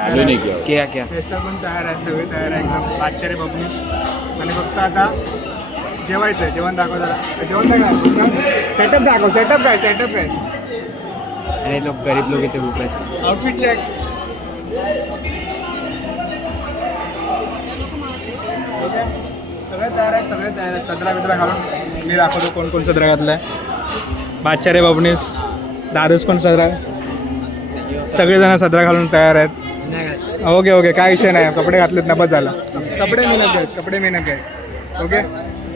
अभी नहीं किया क्या क्या हेअरस्टाईल पण तयार आहे, सगळे तयार आहे एकदम बादशाह बघून. आणि फक्त आता जेवायचं आहे. जेवण दाखव जरा. जेवण दाखव. सेटअप दाखव. सेटअप काय? अरे लोग गरीब लोग इथे ऊपर. Outfit check. सगळे तयार आहेत. सदरा बिदरा घालून मी दाखवतो कोण कोण सदरा घातलाय. बादशाह रे बबनीस, दादूस पण सदरा. सगळेजण सदरा घालून तयार आहेत. ओके काय विषय नाही. कपडे घातलेत ना, बस झाला. कपडे मेहनत घ्यायचे. ओके.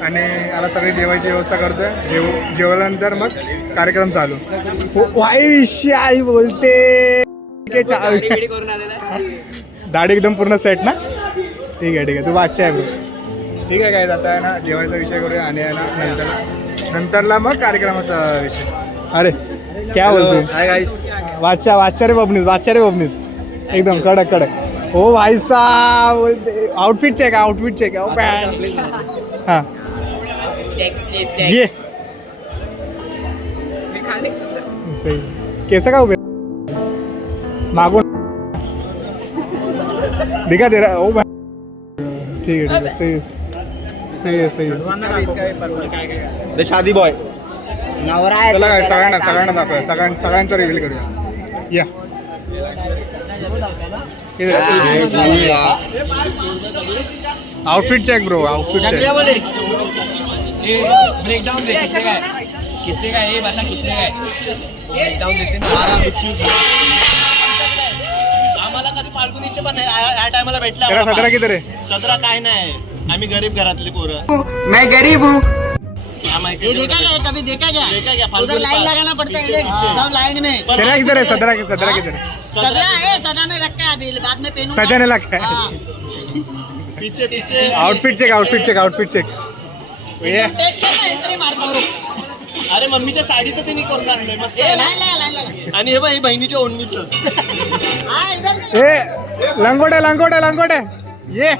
आणि आता सगळी जेवायची व्यवस्था करतोय. जेवल्यानंतर मग कार्यक्रम चालू. आई बोलते दाढी एकदम पूर्ण सेट ना. ठीक आहे तू बादशाह आहे ब्रो. ठीक आहे काय आता आहे ना, जेवायचा विषय करूया. आणि आहे ना नंतरला मग कार्यक्रमाचा विषय. अरे क्या बोलतोय बादशाह रे बबनीस एकदम कडक. ओ भाई साहब बोलते. Outfit check. हाँ ये सही. कैसा का उभे मागून दिखा दे रहा. ओ भाई ठीक है सही है. शादी बॉय चला काय सगळ्यांना दाखवूया. सगळ्यांचा रिव्हील करूया. या आउटफिट चेक ब्रो. ब्रेकडाउन दे. कितने का ये बता. कितने का है ब्रेकडाउन देते ना. आम्हाला कधी फाल्गुनीचे पण या टायमाला भेटला. तेरा सदरा किती रे? सदरा काय नाही, आम्ही गरीब घरातली पोरं. मैं गरीब हूँ. ये देखा क्या? कभी देखा क्या? उधर लाइन लगाना पड़ता है सब लाइन में. तेरा किधर है? सदरा किधर है? सदरा है, सदा ने रखा है, अभी बाद में पहनूंगा. सजाने लगा है. पीछे आउटफिट चेक. एंट्री मारतो. अरे मम्मीच्या साडीचं ते मी करून आणलंय मस्त. आणि हे बघ, हे बहिणीच्या ओढणीचं. लंगोटे ये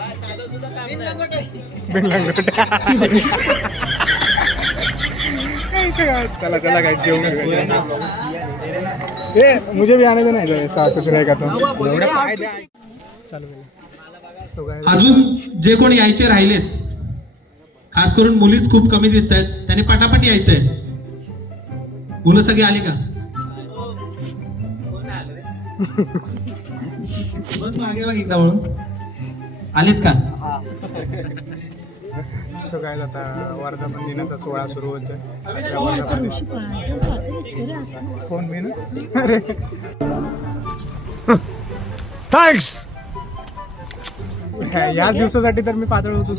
बिन लंगोटे. चला काय जेवण. मुझे भी आने देना इधर. ऐसा कुछ रहेगा तो चालू. अजून जे कोणी यायचे राहिलेत, खास करून मुलीच खूप कमी दिसत आहेत, त्याने पटापट यायचंय. मुलं सगळी आली का? मागे बघ एकदा म्हणून आलेत का? सो काय आता वर्धापन दिनाचा सोहळा सुरू होतोय. फोन मी ना. अरे थँक्स. याच दिवसासाठी तर मी पातळ होतो.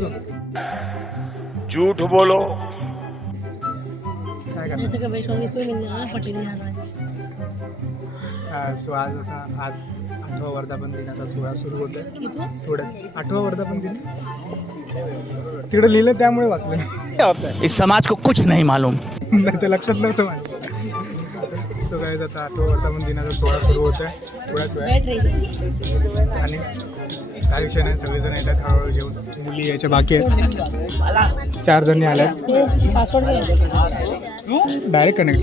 झूठ बोलो. काय करणार? सो आज 8वा वर्धापन दिनाचा सोहळा सुरू होतोय. थोडंच 8वा वर्धापन दिन तिकडे लिहिलं त्यामुळे वाचलं. इस समाज को कुछ नहीं मालूम. नाही ते लक्षात नव्हतं माझ्या. सो काय आता 8वा वर्धापन दिनाचा सोहळा सुरू होतोय थोड्याच वेळ. आणि काय विषय नाही, सगळेजण येतात हळूहळू जेवून. मुली यायच्या बाकी आहेत. 4 जणी आल्यात. Direct connect.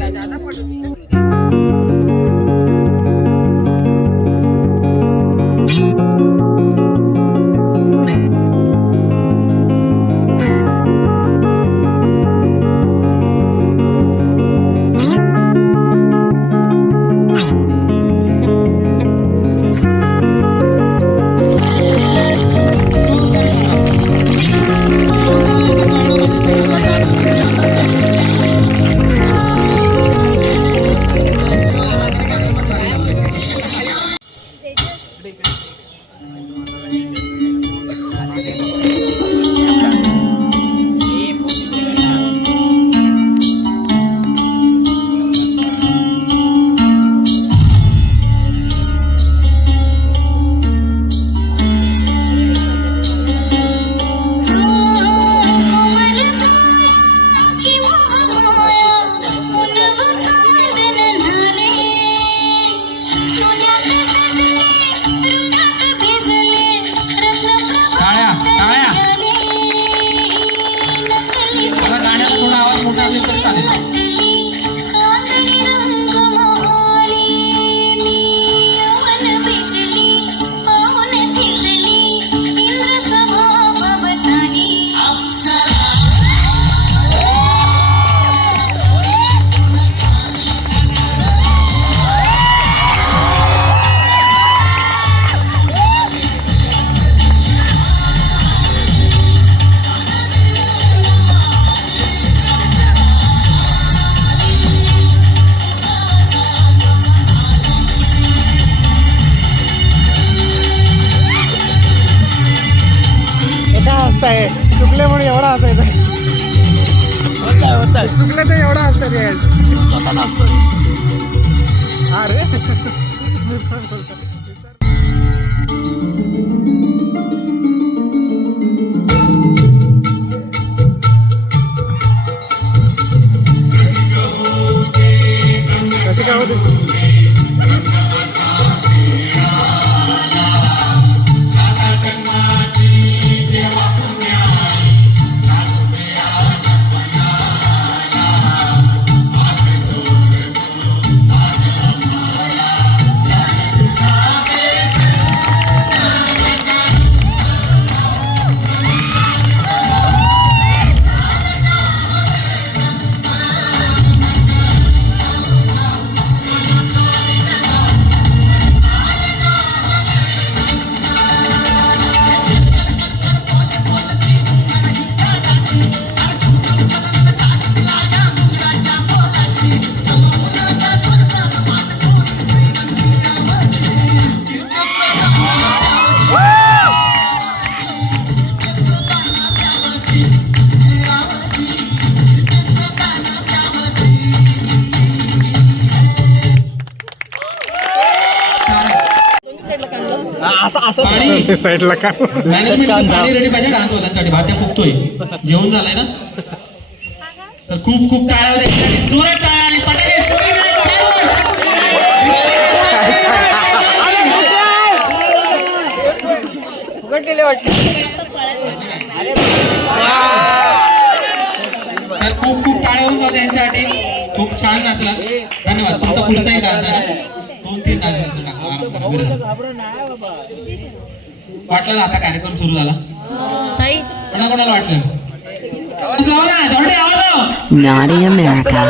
असतात चुकलं तर एवढं असतं रे. स्वतः नसतो. अरे कसं काय होतं? पाणी साईडला का मॅनेजमेंट पाणी रेडी पाहिजे डान्सवाल्यांसाठी. भात्या फुगतोय, जेवण झालंय ना, तर खूप खूप टाळ्या होत्या. जोरात टाळ्या आणि फटाके. तर खूप खूप टाळ्या होऊन जाऊ त्यांच्यासाठी. खूप छान नाचला, धन्यवाद. तुमचा पुढचाही डान्स आहे, 2-3 डान्स आराम करा, विराम. वाटलं ना आता कार्यक्रम सुरू झाला? कोणाकोणाला वाटलं? Naughty America.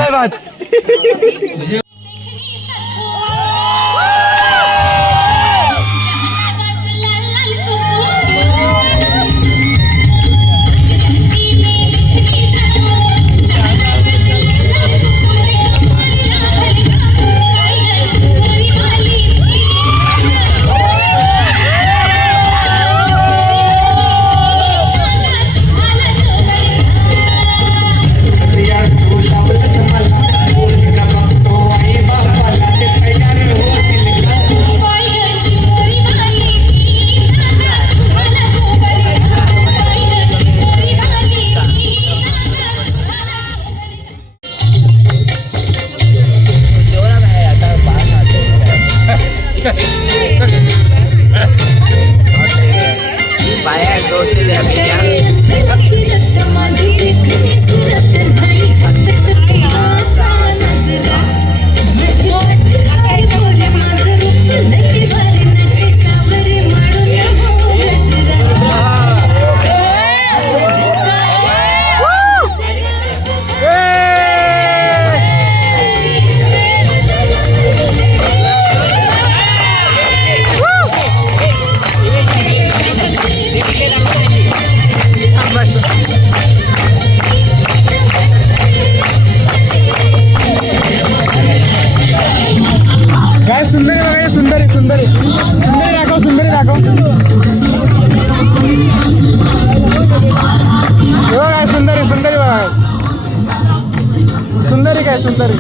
बाया दोस्ती दे हमेशा. काय सुंदरी बघा, सुंदरी सुंदरी सुंदरी दाखव, सुंदरी दाखव. काय सुंदरी सुंदरी बघा, सुंदरी काय सुंदरी.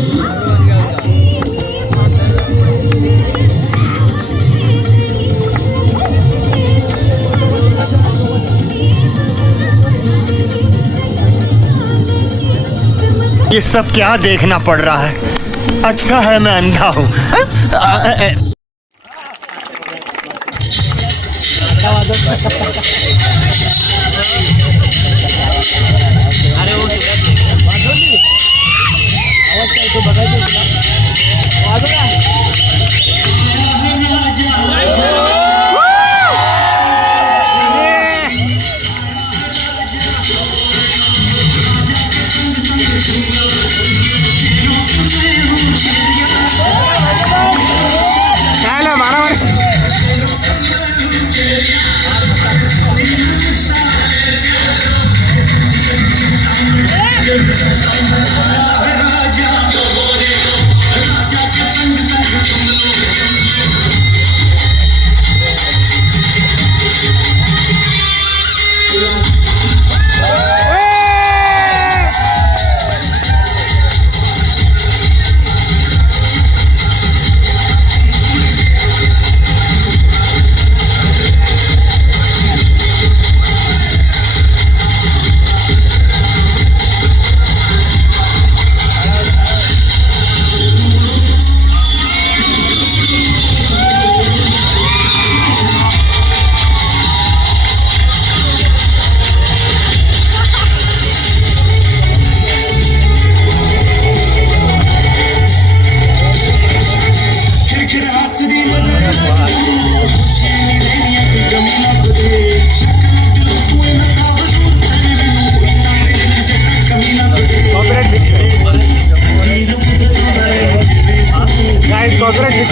ये सब क्या देखना पड़ रहा है? अच्छा है मैं अंधा हूँ. अरे वो वाजवली आवाज काय तो बघायचं तुला. वाजवला काय मारा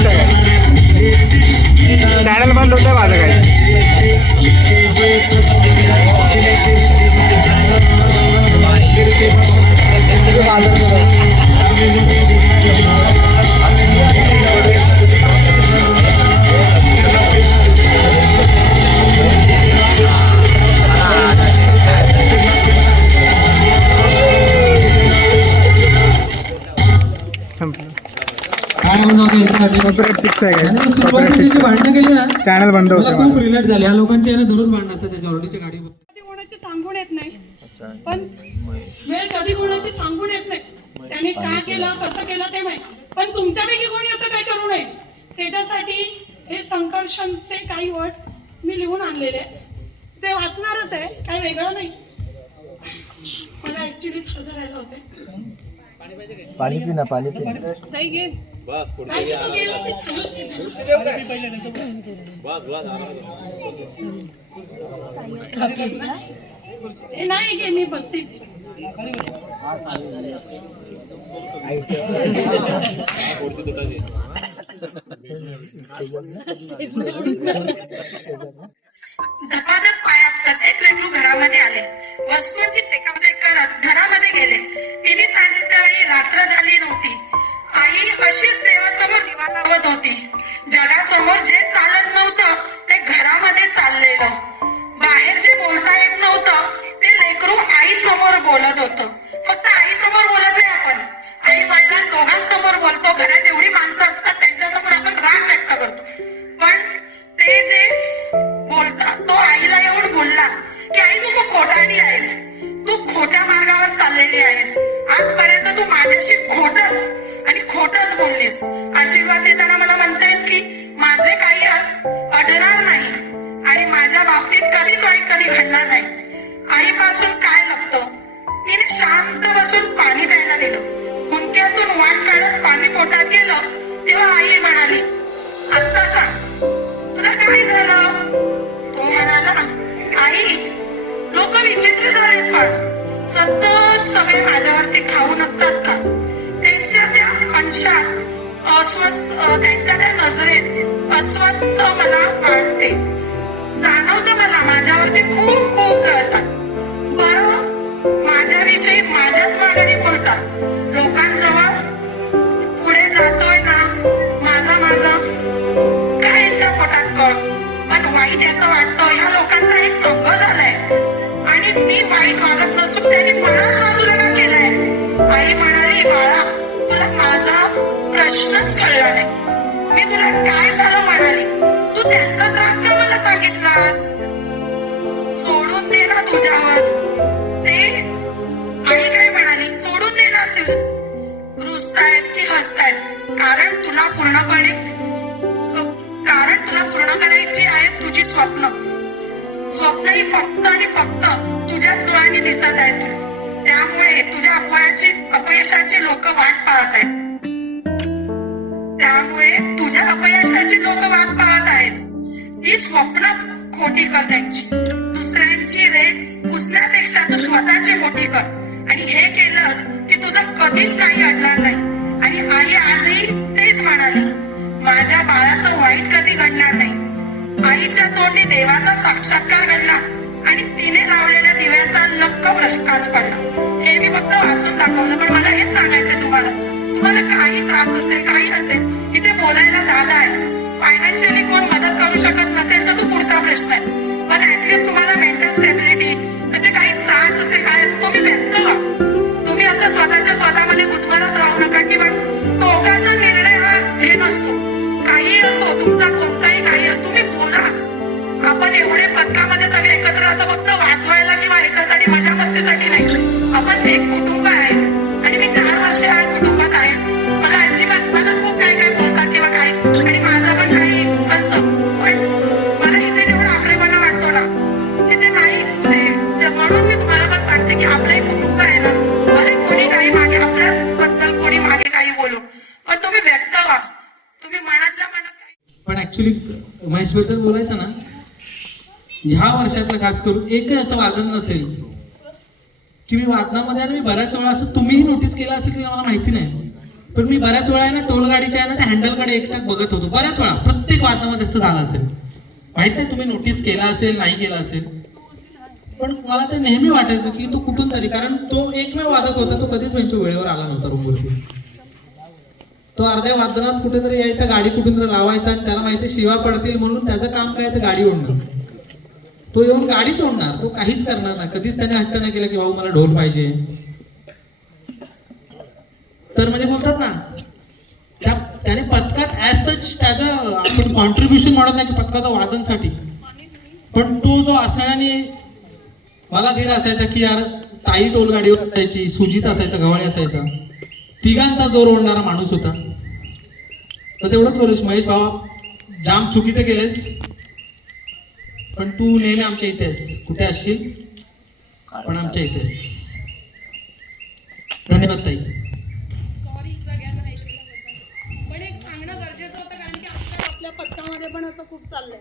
फिक्स आहे चॅनल बंद होतंय माझं काय संपलं काय म्हणतो आता याच्यासाठी? कॉपीराइट फिक्स आहे आणि काय मग सुरुवातीला जी भांडणं केली ना चॅनल बंद मला होतं खूप रिलेट झाले. या लोकांची आहे ना दररोज भांडणं असतात त्याच्या ऑर्डीच्या गाडी कधी कोणाची सांगून येत नाही पण वेळ कधी कोणाची सांगून येत नाही त्याने काय केलं कसं केलं ते माहिती पण तुमच्यापैकी कोणी असं काही करू नये त्याच्यासाठी हे संकर्षणचे काही वर्ड्स मी लिहून आणलेले आहेत. ते वाचणारच आहे काही वेगळं नाही. मला ऍक्च्युली थरथरायला होते पाणी पी ना पाणी पी काही घे काय की तो गेला ते चांगलं ते झालं. हे नाही घे मी बसते धपाधप पाय आपटत एक लेकरू घरामध्ये आले. वस्तूंची टेकावटे करत घरामध्ये गेले. तिने संध्याकाळी रात्र झाली नव्हती. आई अशीच देवासमोर दिवा लावत होती. जगासमोर जे चालत नव्हतं ते घरामध्ये चाललेलं. बाहेर जे बोलता येत नव्हतं ते लेकरू आई समोर बोलत होतं. फक्त आई समोर बोलत नाही आपण आई वडिलां दोघांसमोर बोलतो. घरात एवढी माणसं असतात त्यांच्यासमोर आपण राग व्यक्त करतो. पण ते जे बोलतात तो आईला येऊन बोलला की आई तू खूप खोटारडी आहेस. तू खोट्या मार्गावर चाललेली आहेस. आजपर्यंत तू माझ्याशी खोटच आणि खोटच बोललीस. आशीर्वाद देताना मला म्हणता येईल की माझे काही अडणार नाही आणि माझ्या बाबतीत कधीच वाईट कधी घडणार नाही. आईपासून काय लपतं? तिने शांत बसून पाणी प्यायला दिलं. मुंडक्यातून वाट काढत पाणी पोटात गेलं तेव्हा आई म्हणाली आत्ता सांग तुला काय झालं? तो म्हणाला आई लोक विचित्र झालेत पण सतत सगळे माझ्यावरती खाऊन असतात का? त्यांच्या त्या अंशात त्यांच्या त्या नजरेत अस्वस्थ मला वाटते. जाणवतं मला माझ्यावरती खूप खूप जळतात. बरं माझ्याविषयी माझ्याच माघारी बोलतात. लोकांजवळ पुढे जातोय ना माझा काय यांच्या पोटात कळ. पण वाईट याचं वाटतं ह्या लोकांचा एक संघ झालाय आणि मी वाईट वागत नसून त्यांनी मला बाजूला का केलाय. आई म्हणाली बाळा तुला माझा प्रश्नच कळला नाही. मी तुला काय झालं म्हणाली. तू त्यांचा त्रास का मला सांगितला. सोडून दे ना तुझ्यावर ते. आई काय म्हणाली सोडून दे ना तू. रुसतायत की हसतायत कारण तुला पूर्ण करायची आहेत तुझी स्वप्न. स्वप्नही फक्त आणि फक्त तुझ्याच डोळ्यांनी दिसत आहेत. त्यामुळे तुझ्या अपयशाची लोक वाट पाहत आहेत. ही स्वप्न खोटी कर त्यांची. दुसऱ्यांची रेत पुसण्यापेक्षा तू स्वतःची खोटी कर आणि हे केलं की तुझं कधीच काही अडणार नाही. आणि आई आजही तेच म्हणाली माझ्या बाळाचं वाईट कधी घडणार नाही. आईच्या तोंडी देवाचा साक्षात्कार घडला आणि तिने लावलेल्या दिव्याचा लक्क प्रकाश पडला. हे मी फक्त वाचून दाखवलं पण मला हेच सांगायचं तुम्हाला काही त्रास असेल काही नसेल इथे बोलायला जागा आहे. फायनान्शियली कोण मदत करू शकत नसेल तर तो पुढचा प्रश्न आहे. पण ऍटलीस्ट तुम्हाला मेंटल स्टेबिलिटी म्हणजे काही त्रास असेल काय तुम्ही व्यस्त व्हा. तुम्ही असं स्वतःमध्ये गुंतवणूक राहू नका किंवा टोकाचा निर्णय हा हे नसतो. काही असो तुमचा कोणताही काही असो तुम्ही बोला. आपण एवढे पथकामध्ये सगळे एकत्र असं फक्त वाचवायला किंवा एकासाठी मजा मस्तीसाठी नाही. आपण एक कुटुंब आहे आणि मी 4 वर्षे या कुटुंबात आहे. मला अजिबात मला खूप काही बोलतात किंवा काही आणि माझं पण काही असतं पण मला इथे जेवढा आपलेपणा वाटतो ना तिथे नाही. म्हणून मी तुम्हाला पण सांगते की आपलं एक कुटुंब आहे ना. मला कोणी काही मागे आपल्याबद्दल कोणी मागे काही बोलू पण तुम्ही व्यक्त व्हा. तुम्ही मनातल्या मनात. पण ऍक्च्युली महेश बद्दल बोलायचं ना ह्या वर्षातलं खास करून एकही असं वादन नसेल की मी वादनामध्ये आणि मी बऱ्याच वेळा असं तुम्हीही नोटीस केलं असेल की मला माहिती नाही पण मी बऱ्याच वेळा आहे ना टोलगाडीच्या आहे ना त्या हँडलकडे एकटाक बघत होतो बऱ्याच वेळा. प्रत्येक वादनामध्ये असं झालं असेल, माहित नाही तुम्ही नोटीस केला असेल नाही केला असेल, पण मला ते नेहमी वाटायचं की तो कुठून तरी, कारण तो एकमेव वादक होता तो कधीच त्यांच्या वेळेवर आला नव्हता रूमवरती. तो अर्ध्या वादनात कुठेतरी यायचा, गाडी कुठून तरी लावायचा आणि त्याला माहिती शिवा पडतील म्हणून त्याचं काम काय ते गाडी ओढणं. तो येऊन गाडी सोडणार, तो काहीच करणार नाही. कधीच त्याने हट्ट नाही केला की भाऊ मला ढोल पाहिजे. तर म्हणजे बोलतात ना त्याने पथकात ॲज सच त्याचं आपण कॉन्ट्रीब्युशन म्हणत नाही की पथकाचं वादनसाठी, पण तो जो असण्याने मला धीर असायचा की यार ताई टोलगाडीवर असायची, सुजित असायचा, गव्हाळे असायचा, तिघांचा जोर ओढणारा माणूस होता. तर एवढंच बोलूस महेश भावा जाम चुकीचं केलेस, पण तू नेहमी आमच्या इथे आहेस. कुठे असशील पण आमच्या इथे आहेस. धन्यवाद ताई. सॉरी सगळ्यांना हे केल्याबद्दल, पण एक सांगणं गरजेचं होतं, कारण की आजकाल आपल्या पथकामध्ये पण असं खूप चाललंय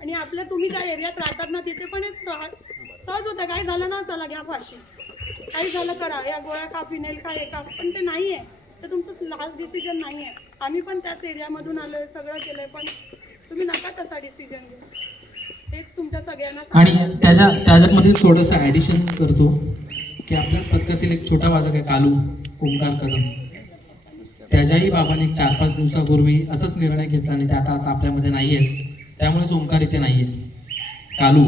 आणि आपल्या तुम्ही ज्या एरियात राहतात ना तिथे पण एक सहज होतं, काय झालं ना चला घ्या फाशी, काही झालं करा, या गोळ्या का फिनेल का हे का, पण ते नाही आहे. तर तुमचं लास्ट डिसिजन नाही आहे. आम्ही पण त्याच एरियामधून आलोय, सगळं केलंय, पण तुम्ही नका तसा डिसिजन घेऊ. तेच तुमच्या सगळ्यांना आणि त्याच्यामध्ये थोडंसं ॲडिशन करतो की आपल्याच पथकातील एक छोटा वादक आहे कालू ओंकार कदम. त्याच्याही बाबाने 4-5 दिवसापूर्वी असंच निर्णय घेतला आणि ते आता आपल्यामध्ये नाही आहेत, त्यामुळेच ओंकार इथे नाही आहे. कालू,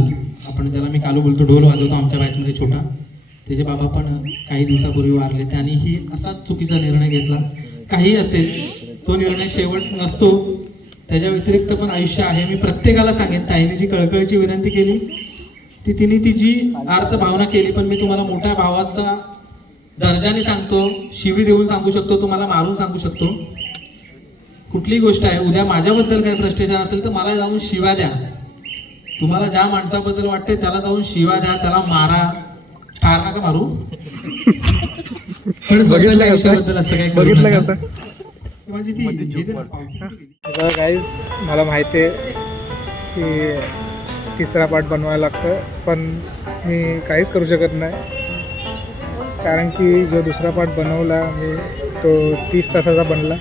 आपण ज्याला मी कालू बोलतो, ढोल वाजवतो आमच्या बॅचमध्ये छोटा, त्याचे बाबा पण काही दिवसापूर्वी वारले. त्यांनीही असाच चुकीचा निर्णय घेतला. काही असेल तो निर्णय शेवट नसतो, त्याच्या व्यतिरिक्त पण आयुष्य आहे. मी प्रत्येकाला सांगेन, ताईने जी कळकळीची विनंती केली ती तिने तिची अर्थ भावना केली, पण मी तुम्हाला मोठ्या भावाचा दर्जाने सांगतो, शिवी देऊन सांगू शकतो, तुम्हाला मारून सांगू शकतो. कुठलीही गोष्ट आहे, उद्या माझ्याबद्दल काही फ्रस्ट्रेशन असेल तर मला जाऊन शिवा द्या. तुम्हाला ज्या माणसाबद्दल वाटते त्याला जाऊन शिवा द्या, त्याला मारा, ठार नका मारू. पण स्वतःच्या आयुष्याबद्दल असं काही करू बघितलं नका. कसं म्हणजे ती गेली ना, पावती. बघा गाईज, मला माहिती आहे की तिसरा पार्ट बनवायला लागतं, पण मी काहीच करू शकत नाही, कारण की जो दुसरा पार्ट बनवला मी तो 30 तासाचा बनला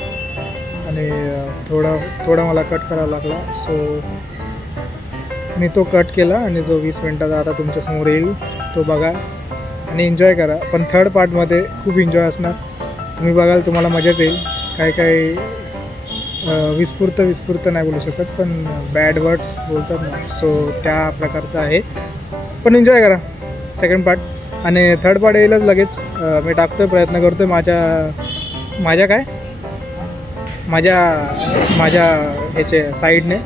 आणि थोडा मला कट करावा लागला. सो मी तो कट केला आणि जो 20 मिनटाचा आता तुमच्यासमोर येईल तो बघा आणि एन्जॉय करा. पण थर्ड पार्टमध्ये खूप एन्जॉय असणार, तुम्ही बघाल, तुम्हाला मजाच येईल. काही विस्फूर्त नाही बोलू शकत, पण बॅड वर्ड्स बोलतात ना, सो त्या प्रकारचं आहे. पण एन्जॉय करा सेकंड पार्ट, आणि थर्ड पार्ट येईलच लगेच. मी टाकतो आहे, प्रयत्न करतो आहे माझ्या ह्याचे साईडने.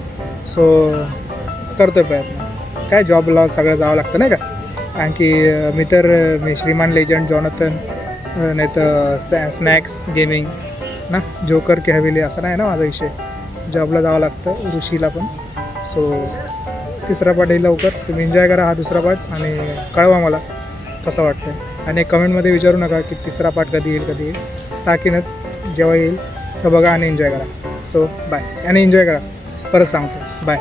सो करतो आहे प्रयत्न. काय जॉबला सगळं जावं लागतं नाही का, कारण की मी श्रीमान लेजंड जॉनथन, नाही तर स्नॅक्स गेमिंग ना, जोकर की हवेली असं नाही ना माझा विषय. जॉबला जावं लागतं, ऋषीला पण. सो तिसरा पार्ट येईल लवकर. तुम्ही एन्जॉय करा हा दुसरा पार्ट आणि कळवा मला कसं वाटतं आहे. आणि कमेंटमध्ये विचारू नका की तिसरा पार्ट कधी येईल. टाकीनच जेव्हा येईल तर बघा आणि एन्जॉय करा. सो बाय, आणि एन्जॉय करा, परत सांगतो बाय.